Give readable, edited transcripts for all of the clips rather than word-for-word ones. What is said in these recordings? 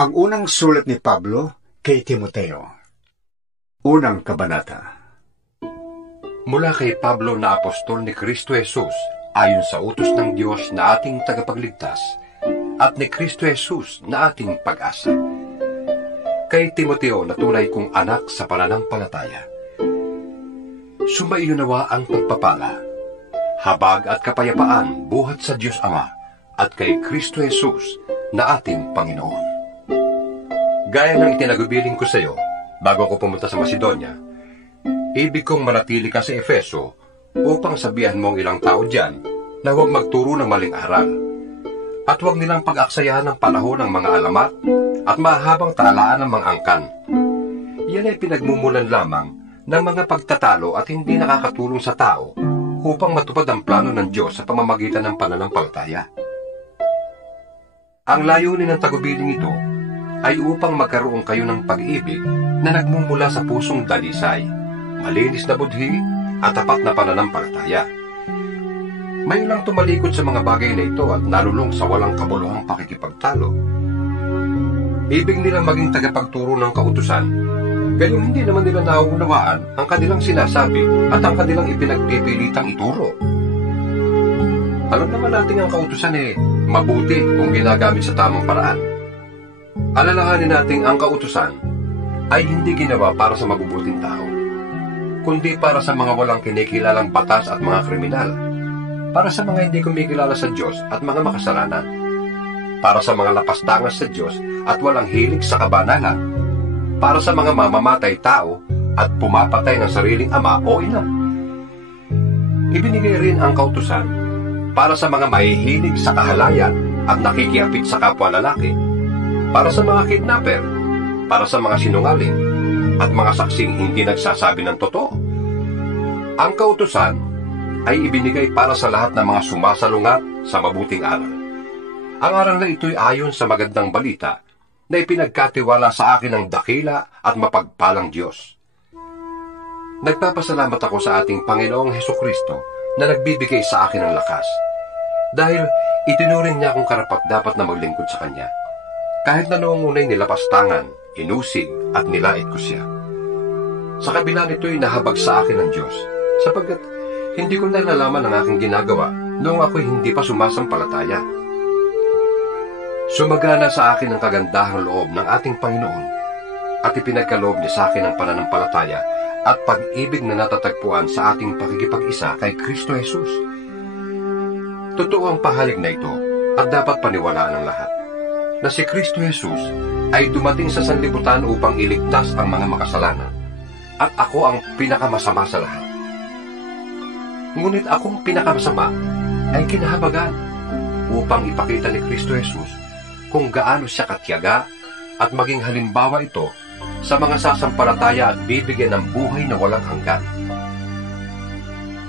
Ang unang sulat ni Pablo kay Timoteo. Unang kabanata. Mula kay Pablo na apostol ni Kristo Jesus, ayon sa utos ng Diyos na ating tagapagligtas, at ni Kristo Jesus na ating pag-asa. Kay Timoteo na tunay kong anak sa pananampalataya. Sumaiyo nawa ang pagpapala, habag at kapayapaan buhat sa Diyos Ama at kay Kristo Jesus na ating Panginoon. Gaya ng itinagubiling ko sa iyo, bago ako pumunta sa Macedonia, ibig kong manatili ka sa Efeso upang sabihan mong ilang tao diyan na huwag magturo ng maling aral at huwag nilang pag-aksayahan ng panahon ng mga alamat at mahabang talaan ng mga angkan. Yan ay pinagmumulan lamang ng mga pagtatalo at hindi nakakatulong sa tao upang matupad ang plano ng Diyos sa pamamagitan ng pananampalataya. Ang layunin ng tagubiling ito ay upang magkaroon kayo ng pag-ibig na nagmumula sa pusong dalisay, malinis na budhi at tapat na pananampalataya. May ilang tumalikod sa mga bagay na ito at nalulong sa walang kabuluhang pakikipagtalo. Ibig nilang maging tagapagturo ng kautusan, gayong hindi naman nila nauunawaan ang kanilang sinasabi at ang kanilang ipinagpipilitang ituro. Alam naman natin ang kautusan mabuti kung ginagamit sa tamang paraan. Alalahanin natin ang kautusan ay hindi ginawa para sa mabubuting tao, kundi para sa mga walang kinikilalang batas at mga kriminal, para sa mga hindi kumikilala sa Diyos at mga makasalanan, para sa mga lapastangas sa Diyos at walang hilig sa kabanalan, para sa mga mamamatay tao at pumapatay ng sariling ama o ina. Ibinigay rin ang kautusan para sa mga mahihilig sa kahalayan at nakikiapit sa kapwa lalaki, para sa mga kidnapper, para sa mga sinungaling, at mga saksing hindi nagsasabi ng totoo. Ang kautusan ay ibinigay para sa lahat ng mga sumasalungat sa mabuting aral. Ang aral na ito'y ayon sa magandang balita na ipinagkatiwala sa akin ng dakila at mapagpalang Diyos. Nagpapasalamat ako sa ating Panginoong Hesukristo na nagbibigay sa akin ng lakas, dahil itinuring niya akong karapat-dapat na maglingkod sa Kanya. Kahit na noong unay nilapastangan, inusig at nilait ko siya. Sa kabila nito'y nahabag sa akin ng Diyos, sapagkat hindi ko nalalaman ang aking ginagawa noong ako'y hindi pa sumasampalataya. Sumagana sa akin ang kagandahang loob ng ating Panginoon at ipinagkaloob niya sa akin ang pananampalataya at pag-ibig na natatagpuan sa ating pakikipag-isa kay Kristo Jesus. Totoo ang pahayag na ito at dapat paniwalaan ng lahat, na si Kristo Jesus ay dumating sa sanlibutan upang iligtas ang mga makasalanan, at ako ang pinakamasama sa lahat. Ngunit akong pinakamasama ay kinahabagan upang ipakita ni Kristo Jesus kung gaano siya katiyaga at maging halimbawa ito sa mga sasampalataya at bibigyan ng buhay na walang hanggan.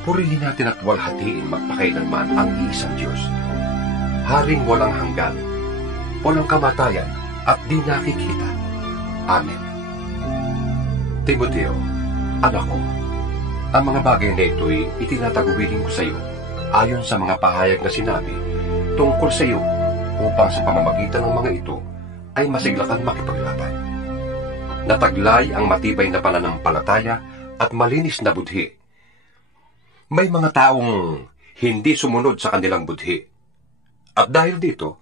Purihin natin at walhatiin magpakailanman ang iisang Diyos, Haring walang hanggan, walang kamatayan at di nakikita. Amen. Timoteo, anak ko, ang mga bagay na ito'y itinatagubilin ko sa iyo ayon sa mga pahayag na sinabi tungkol sa iyo, upang sa pamamagitan ng mga ito ay masiglakan makipaglaban. Nataglay ang matibay na pananampalataya at malinis na budhi. May mga taong hindi sumunod sa kanilang budhi, at dahil dito,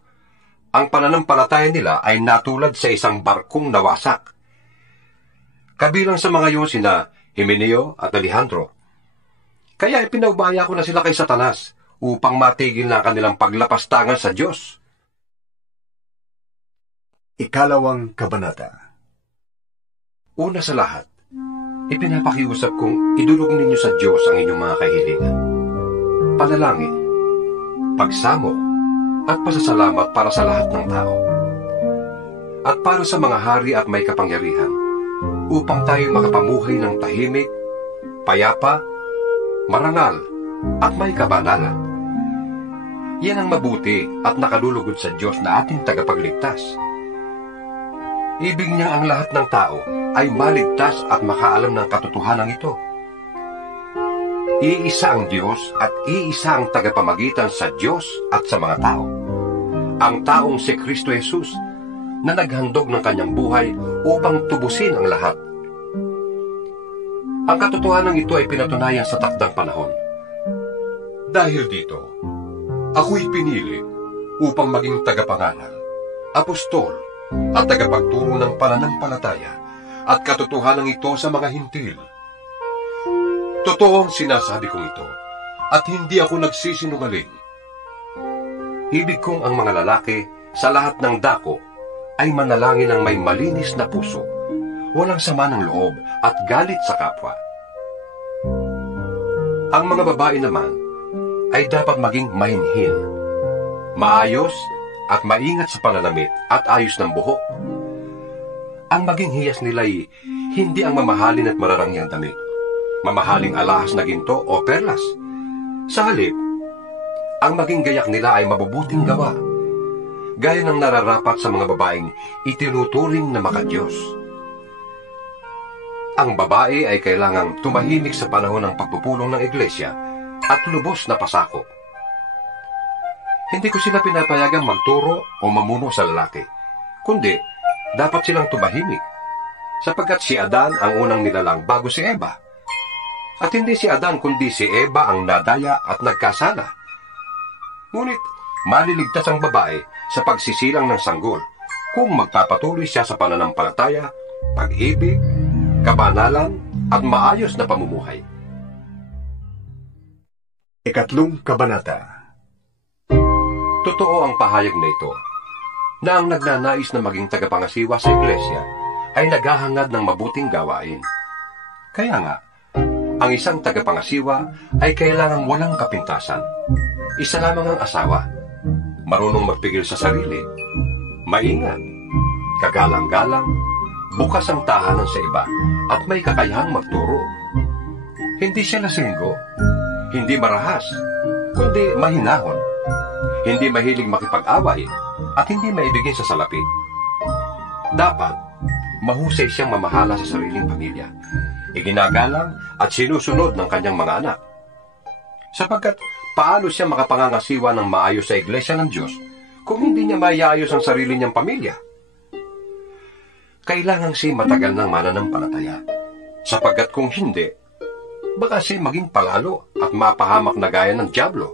ang pananampalataya nila ay natulad sa isang barkong nawasak. Kabilang sa mga yun sina Himeneo at Alejandro. Kaya ipinaubaya ko na sila kay Satanas upang matigil na kanilang paglapastangan sa Diyos. Ikalawang kabanata. Una sa lahat, ipinapakiusap kong idulog ninyo sa Diyos ang inyong mga kahilingan, panalangin, pagsamo, at pasasalamat para sa lahat ng tao, at para sa mga hari at may kapangyarihan, upang tayo makapamuhay ng tahimik, payapa, marangal, at may kabanalan. Yan ang mabuti at nakalulugod sa Diyos na ating tagapagligtas. Ibig niya ang lahat ng tao ay maligtas at makaalam ng katotohanan ito. Iisa ang Diyos at iisa ang tagapamagitan sa Diyos at sa mga tao, ang taong si Kristo Jesus, na naghandog ng kanyang buhay upang tubusin ang lahat. Ang katotohanan ito ay pinatunayan sa takdang panahon. Dahil dito, ako'y pinili upang maging tagapangaral, apostol, at tagapagturo ng pananampalataya at katotohanan ito sa mga hintil. Totoo ang sinasabi kong ito, at hindi ako nagsisinungaling. Ibig kong ang mga lalaki sa lahat ng dako ay manalangin ng may malinis na puso, walang sama ng loob at galit sa kapwa. Ang mga babae naman ay dapat maging mahinhin, maayos at maingat sa pananamit at ayos ng buhok. Ang maging hiyas nila ay hindi ang mamahalin at mararangyang damit, mamahaling alahas na ginto o perlas. Sa halip, ang maging gayak nila ay mabubuting gawa, gaya ng nararapat sa mga babaeng itinuturing na makadiyos. Ang babae ay kailangang tumahimik sa panahon ng pagpupulong ng iglesia at lubos na pasakop. Hindi ko sila pinapayagang magturo o mamuno sa lalaki, kundi dapat silang tumahimik, sapagkat si Adan ang unang nilalang bago si Eva. At hindi si Adan kundi si Eva ang nadaya at nagkasala. Ngunit maliligtas ang babae sa pagsisilang ng sanggol kung magpapatuloy siya sa pananampalataya, pag-ibig, kabanalan at maayos na pamumuhay. Ikatlong kabanata. Totoo ang pahayag na ito, na ang nagnanais na maging tagapangasiwa sa iglesia ay naghahangad ng mabuting gawain. Kaya nga, ang isang tagapangasiwa ay kailangang walang kapintasan. Isa lamang ang asawa, marunong magpigil sa sarili, maingat, kagalang-galang, bukas ang tahanan sa iba, at may kakayahang magturo. Hindi siya lasinggo, hindi marahas, kundi mahinahon, hindi mahilig makipag-away, at hindi maibigin sa salapi. Dapat, mahusay siyang mamahala sa sariling pamilya, iginagalang at sinusunod ng kanyang mga anak. Sapagkat, paano siya makapangangasiwa ng maayos sa iglesia ng Diyos kung hindi niya maiayos ang sarili niyang pamilya? Kailangan siya matagal ng mananampalataya, sapagkat kung hindi, baka siya maging palalo at mapahamak na gaya ng dyablo.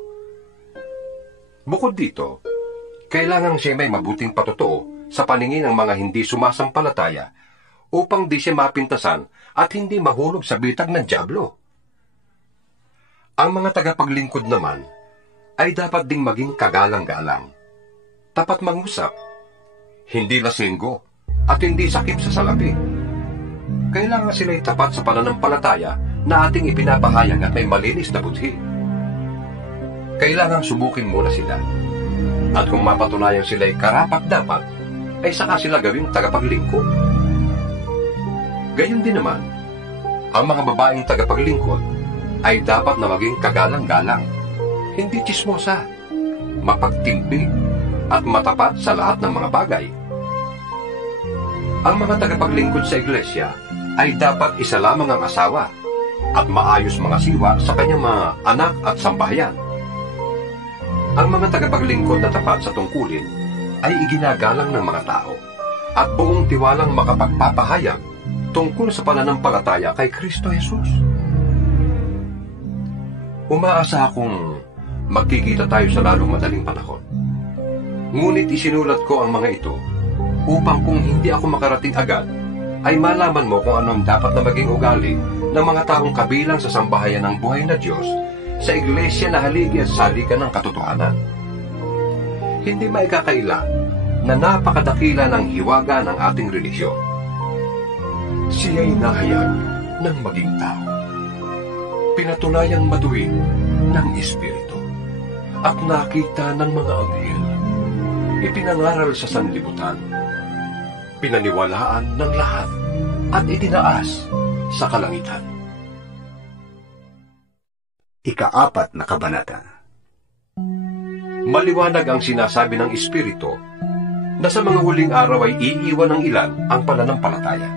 Bukod dito, kailangan siya may mabuting patotoo sa paningin ng mga hindi sumasampalataya upang di siya mapintasan at hindi mahulog sa bitag ng dyablo. Ang mga tagapaglingkod naman ay dapat ding maging kagalang-galang, tapat mangusap, hindi lasinggo, at hindi sakip sa salapi. Kailangan sila'y tapat sa pananampalataya na ating ipinapahayag at may malinis na budhi. Kailangan subukin muna sila, at kung mapatunayan sila'y karapat-dapat, ay saka sila gawing tagapaglingkod. Gayon din naman, ang mga babaeng tagapaglingkod ay dapat na maging kagalang-galang, hindi tsismosa, mapagtimpi, at matapat sa lahat ng mga bagay. Ang mga tagapaglingkod sa iglesia ay dapat isa lamang ang asawa at maayos mga siwa sa kanyang mga anak at sambahayan. Ang mga tagapaglingkod na tapat sa tungkulin ay iginagalang ng mga tao at buong tiwalang makapagpapahayag tungkol sa pananampalataya kay Kristo Jesus. Umaasa akong magkikita tayo sa lalong madaling panahon. Ngunit isinulat ko ang mga ito upang kung hindi ako makarating agad, ay malaman mo kung ano ang dapat na maging ugali ng mga taong kabilang sa sambahayan ng buhay na Diyos sa iglesia na haligi at saligan ng katotohanan. Hindi maikakaila na napakadakila ng hiwaga ng ating relihiyon. Siya'y nahayag ng maging tao, pinatunayang matuwid ng Espiritu, at nakita ng mga anghel, ipinangaral sa sanlibutan, pinaniwalaan ng lahat at itinaas sa kalangitan. Ika-4 na kabanata. Maliwanag ang sinasabi ng Espiritu na sa mga huling araw ay iiwan ng ilan ang pananampalataya.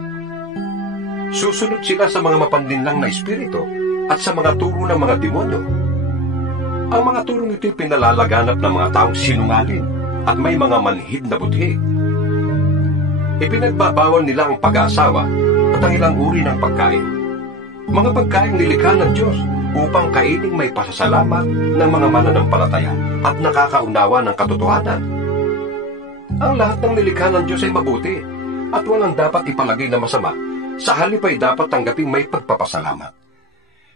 Susunod sila sa mga mapanlinlang na espiritu at sa mga turo ng mga demonyo. Ang mga turong ito'y pinalalaganap ng mga taong sinungaling at may mga manhid na budhi. Ipinagbabawal nila ang pag-aasawa at ang ilang uri ng pagkain. Mga pagkain nilikha ng Diyos upang kaining may pasasalamat ng mga mananampalataya at nakakaunawa ng katotohanan. Ang lahat ng nilikha ng Diyos ay mabuti at walang dapat ipalagay na masama. Sa halip ay dapat tanggaping may pagpapasalamat,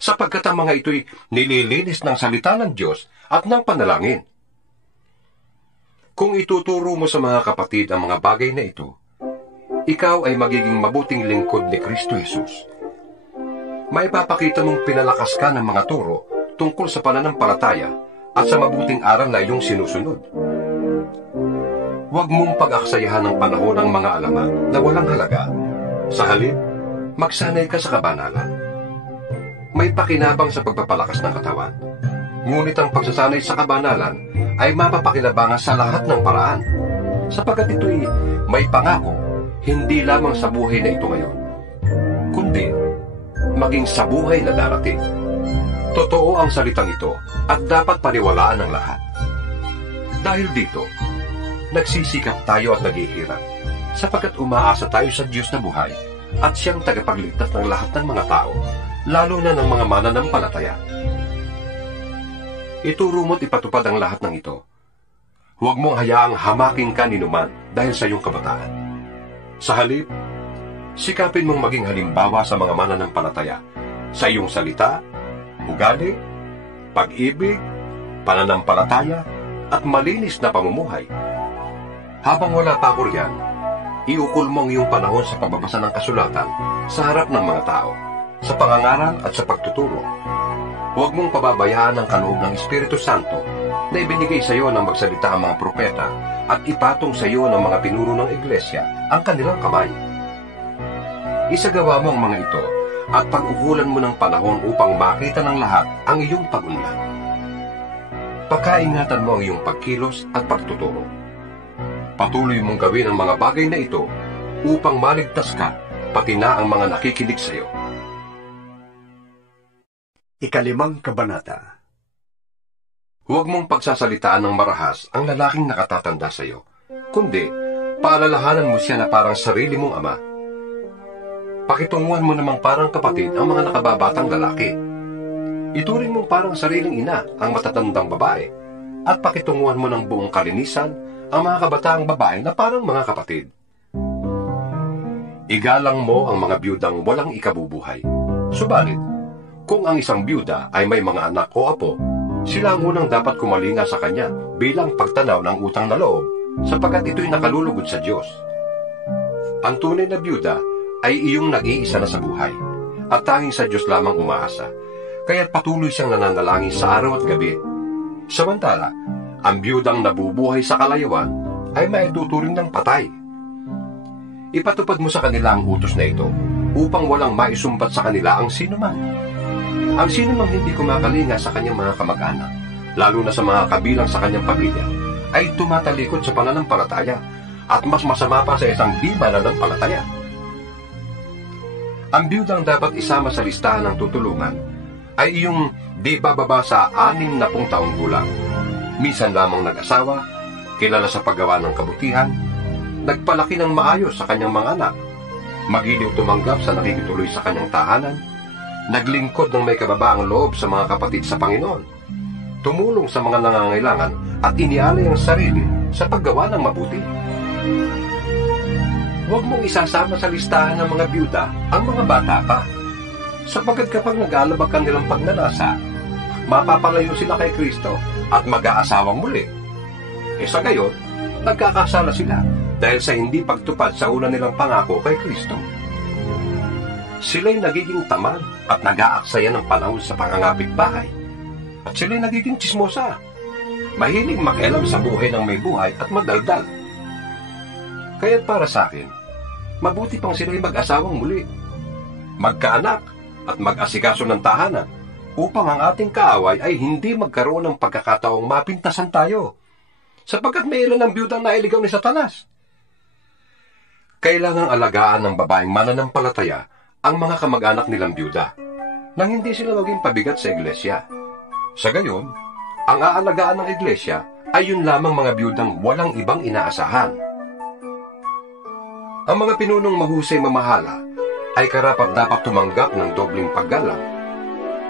sapagkat ang mga ito'y nililinis ng salita ng Diyos at ng panalangin. Kung ituturo mo sa mga kapatid ang mga bagay na ito, ikaw ay magiging mabuting lingkod ni Kristo Jesus. Maipapakita mong pinalakas ka ng mga turo tungkol sa pananampalataya at sa mabuting aral na iyong sinusunod. Huwag mong pag-aksayahan ng panahon ng mga alamat na walang halaga. Sa halip, magsanay ka sa kabanalan. May pakinabang sa pagpapalakas ng katawan. Ngunit ang pagsasanay sa kabanalan ay mapapakinabangan sa lahat ng paraan, sapagkat ito'y may pangako, hindi lamang sa buhay na ito ngayon, kundi maging sa buhay na darating. Totoo ang salitang ito at dapat paniwalaan ng lahat. Dahil dito, nagsisikap tayo at naghihirap, sapagkat umaasa tayo sa Diyos na buhay at siyang tagapagligtas ng lahat ng mga tao, lalo na ng mga mananampalataya. Ituro mo't ipatupad ang lahat ng ito. Huwag mong hayaang hamakin ka ninuman dahil sa iyong kabataan. Sa halip, sikapin mong maging halimbawa sa mga mananampalataya sa iyong salita, ugali, pag-ibig, pananampalataya, at malinis na pamumuhay. Habang wala pa ako riyan, iukol mo ang iyong panahon sa pagbabasa ng kasulatan sa harap ng mga tao, sa pangangaral at sa pagtuturo. Huwag mong pababayaan ang kaloob ng Espiritu Santo na ibinigay sa iyo ng magsalita ang mga propeta at ipatong sa iyo ng mga pinuno ng iglesia ang kanilang kamay. Isagawa mo ang mga ito at pag-ukulan mo ng panahon upang makita ng lahat ang iyong pag-unlad. Pagkaingatan mo ang iyong pagkilos at pagtuturo. Patuloy mong gawin ang mga bagay na ito upang maligtas ka, pati na ang mga nakikinig sa iyo. 5 Kabanata. Huwag mong pagsasalitaan ng marahas ang lalaking nakatatanda sa iyo, kundi paalalahanan mo siya na parang sarili mong ama. Pakitunguhan mo namang parang kapatid ang mga nakababatang lalaki. Ituring mong parang sariling ina ang matatandang babae, at pakitunguhan mo ng buong kalinisan ang mga kabataang babae na parang mga kapatid. Igalang mo ang mga biyudang walang ikabubuhay. Subalit, kung ang isang biyuda ay may mga anak o apo, sila ang unang dapat kumalinga sa kanya bilang pagtanaw ng utang na loob, sapagkat ito'y nakalulugod sa Diyos. Ang tunay na biyuda ay iyong nag-iisa na sa buhay, at tanging sa Diyos lamang umaasa, kaya't patuloy siyang nananalangin sa araw at gabi. Samantala, ang biyudang nabubuhay sa kalayawan ay maituturing ng patay. Ipatupad mo sa kanila ang utos na ito, upang walang maisumbat sa kanila ang sinuman. Ang sinumang hindi kumakalinga sa kanyang mga kamag-anak, lalo na sa mga kabilang sa kanyang pamilya, ay tumatalikod sa pananampalataya, at mas masama pa sa isang di mananampalataya. Ang biyudang dapat isama sa listahan ng tutulungan ay iyong di bababa sa 60 taong gulang. Minsan lamang nag-asawa, kilala sa paggawa ng kabutihan, nagpalaki ng maayos sa kanyang mga anak, magiliw tumanggap sa nakikituloy sa kanyang tahanan, naglingkod ng may kababaang loob sa mga kapatid sa Panginoon, tumulong sa mga nangangailangan at inialay ang sarili sa paggawa ng mabuti. Huwag mong isasama sa listahan ng mga biyuda ang mga bata pa, sapagkat kapag nag-aalabag ka nilang pagnanasa, mapapalayo sila kay Kristo at mag-aasawang muli. Sa gayon, nagkakasala sila dahil sa hindi pagtupad sa una nilang pangako kay Kristo. Sila'y nagiging tamad at nag-aaksaya ng panahon sa pangangapit bahay. At sila'y nagiging tsismosa, mahilig makialam sa buhay ng may buhay at madaldal. Kaya't para sa akin, mabuti pang sila'y mag-asawang muli, magkaanak at mag-asikaso ng tahanan, upang ang ating kaaway ay hindi magkaroon ng pagkakataong mapintasan tayo, sapagkat may ilan ng biyudang nailigaw ni Satanas. Kailangang alagaan ng babaeng mananampalataya ang mga kamag-anak nilang biyuda, nang hindi sila maging pabigat sa iglesia. Sa gayon, ang aalagaan ng iglesia ay yun lamang mga biyudang walang ibang inaasahan. Ang mga pinunong mahusay mamahala ay karapat-dapat tumanggap ng dobling paggalang,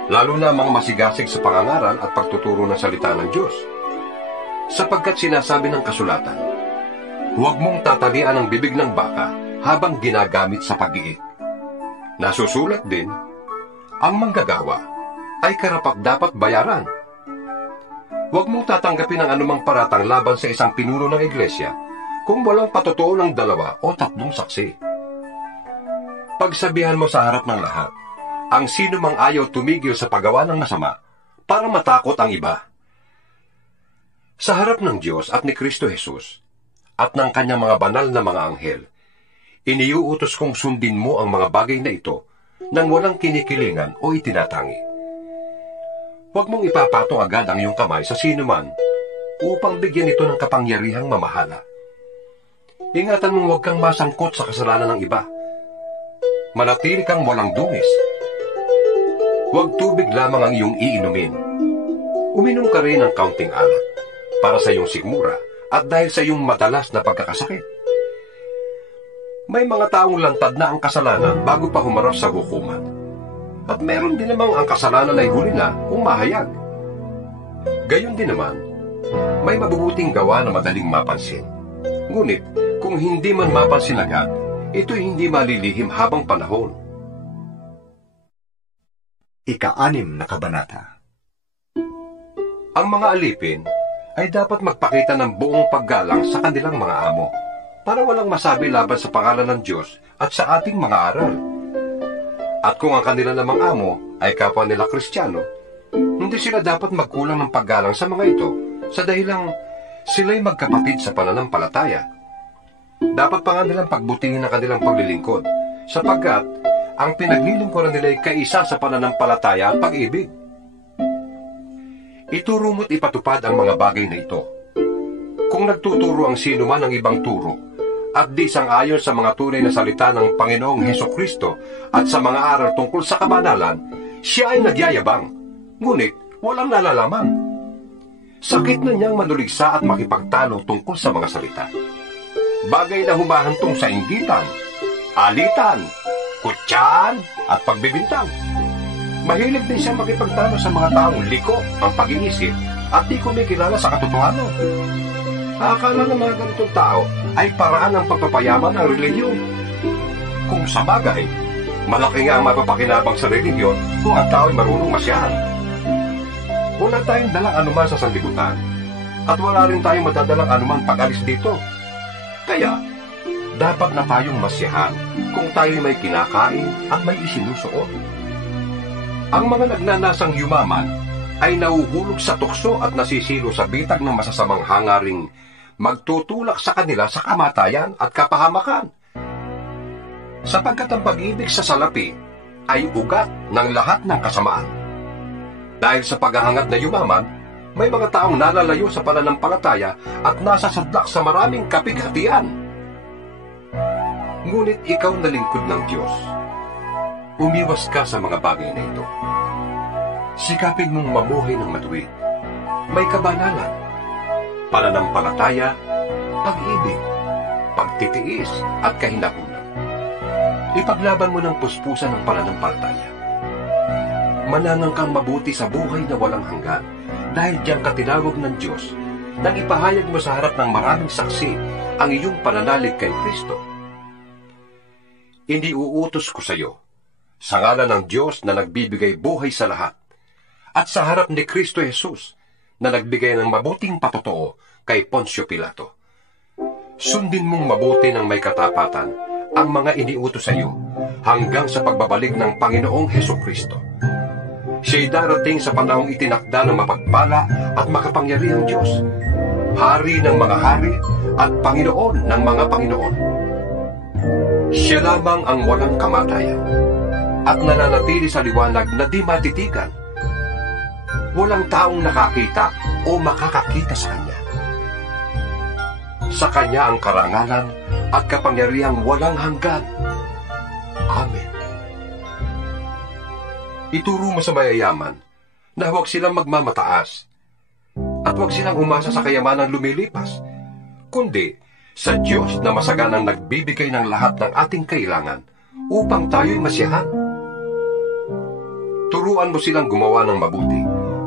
lalo na ang mga masigasig sa pangangaral at pagtuturo ng salita ng Diyos. Sapagkat sinasabi ng kasulatan, huwag mong tatalian ang bibig ng baka habang ginagamit sa pag-iik. Nasusulat din, ang manggagawa ay karapat-dapat bayaran. Huwag mong tatanggapin ang anumang paratang laban sa isang pinuno ng iglesia kung walang patotoo ng 2 o 3 saksi. Pagsabihan mo sa harap ng lahat, ang sino mang ayaw tumigil sa paggawa ng masama para matakot ang iba. Sa harap ng Diyos at ni Kristo Jesus at ng kanyang mga banal na mga anghel, iniuutos kong sundin mo ang mga bagay na ito nang walang kinikilingan o itinatangi. Huwag mong ipapatong agad ang iyong kamay sa sino man upang bigyan ito ng kapangyarihang mamahala. Ingatan mong huwag kang masangkot sa kasalanan ng iba. Manatili kang walang dungis. Huwag tubig lamang ang iyong iinumin. Uminom ka rin ng kaunting alak para sa iyong sigmura at dahil sa iyong madalas na pagkakasakit. May mga taong lantad na ang kasalanan bago pa humarap sa hukuman. At meron din namang ang kasalanan ay huli na kung mahayag. Gayon din naman, may mabubuting gawa na madaling mapansin. Ngunit, kung hindi man mapansin agad, ito'y hindi malilihim habang panahon. Ika-6 na kabanata. Ang mga alipin ay dapat magpakita ng buong paggalang sa kanilang mga amo para walang masabi laban sa pangalan ng Diyos at sa ating mga aral. At kung ang kanila namang amo ay kapwa nila Kristiyano, hindi sila dapat magkulang ng paggalang sa mga ito sa dahilang sila'y magkapatid sa pananampalataya. Dapat pa nga nilang pagbutihin ang kanilang paglilingkod, sapagkat ang pinaglilingkuran nila ay kaisa sa pananampalataya at pag-ibig. Ituro mo't ipatupad ang mga bagay na ito. Kung nagtuturo ang sino man ng ibang turo, at di sang-ayon sa mga tunay na salita ng Panginoong Hesukristo at sa mga aral tungkol sa kabanalan, siya ay nagyayabang, ngunit walang nalalaman. Sakit na niyang manuligsa at makipagtalo tungkol sa mga salita. Bagay na humahantong sa inggitan, alitan, kutsaan, at pagbibintang. Mahilig din siya makipagtalo sa mga taong liko ang pag-iisip at di kumikilala sa katotohanan. Akala ng mga ganitong tao ay paraan ng pagpapayaman ng relihiyon. Kung sa bagay, malaki nga ang mapapakinabang sa relihiyon kung ang tao ay marunong masyahan. Wala tayong dalang anuman sa sanlibutan at wala rin tayong madadalang anuman pag-alis dito. Kaya, dapat na tayong masyahan kung tayo may kinakain at may isinusuot. Ang mga nagnanasang yumaman ay nauhulog sa tukso at nasisilo sa bitag ng masasamang hangaring magtutulak sa kanila sa kamatayan at kapahamakan. Sapagkat ang pag-ibig sa salapi ay ugat ng lahat ng kasamaan. Dahil sa paghahangad na yumaman, may mga taong nalalayo sa pananampalataya at nasasadlak sa maraming kapighatian. Ngunit ikaw na lingkod ng Diyos, umiwas ka sa mga bagay na ito. Sikapin mong mamuhay ng matuwid, may kabanalan, pananampalataya, pag-ibig, pagtitiis at kahinahunan. Ipaglaban mo ng puspusan ng pananampalataya. Mananang kang mabuti sa buhay na walang hanggan dahil diyan ka tinawag ng Diyos nang ipahayag mo sa harap ng maraming saksi ang iyong pananalig kay Kristo. Hindi uutos ko sa iyo, sa ngalan ng Diyos na nagbibigay buhay sa lahat, at sa harap ni Kristo Jesus na nagbigay ng mabuting patotoo kay Poncio Pilato. Sundin mong mabuti ng may katapatan ang mga iniutos sa iyo hanggang sa pagbabalik ng Panginoong Hesukristo. Siya'y darating sa panahong itinakda ng mapagpala at makapangyarihang Diyos, Hari ng mga hari at Panginoon ng mga Panginoon. Siya lamang ang walang kamatayan at nananatili sa liwanag na di matitigan. Walang taong nakakita o makakakita sa Kanya. Sa Kanya ang karangalan at kapangyarihang walang hanggan. Amen. Ituro mo sa mayayaman na huwag silang magmamataas at huwag silang umasa sa kayamanang lumilipas, kundi sa Diyos na masaganang nagbibigay ng lahat ng ating kailangan upang tayo'y masiyahan. Turuan mo silang gumawa ng mabuti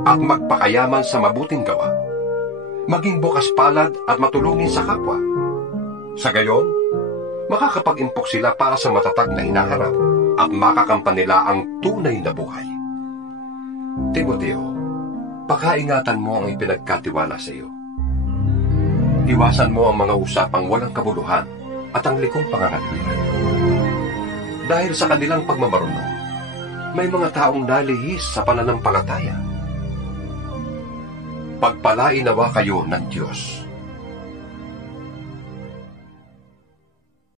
at magpakayaman sa mabuting gawa. Maging bukas palad at matulungin sa kapwa. Sa gayon, makakapag-impok sila para sa matatag na hinaharap at makakamtan nila ang tunay na buhay. Timoteo, pakaingatan mo ang ipinagkatiwala sa iyo. Iwasan mo ang mga usapang walang kabuluhan at ang likong pangangatwiran. Dahil sa kanilang pagmamarunong, may mga taong nalihis sa pananampalataya. Pagpalain nawa kayo ng Diyos.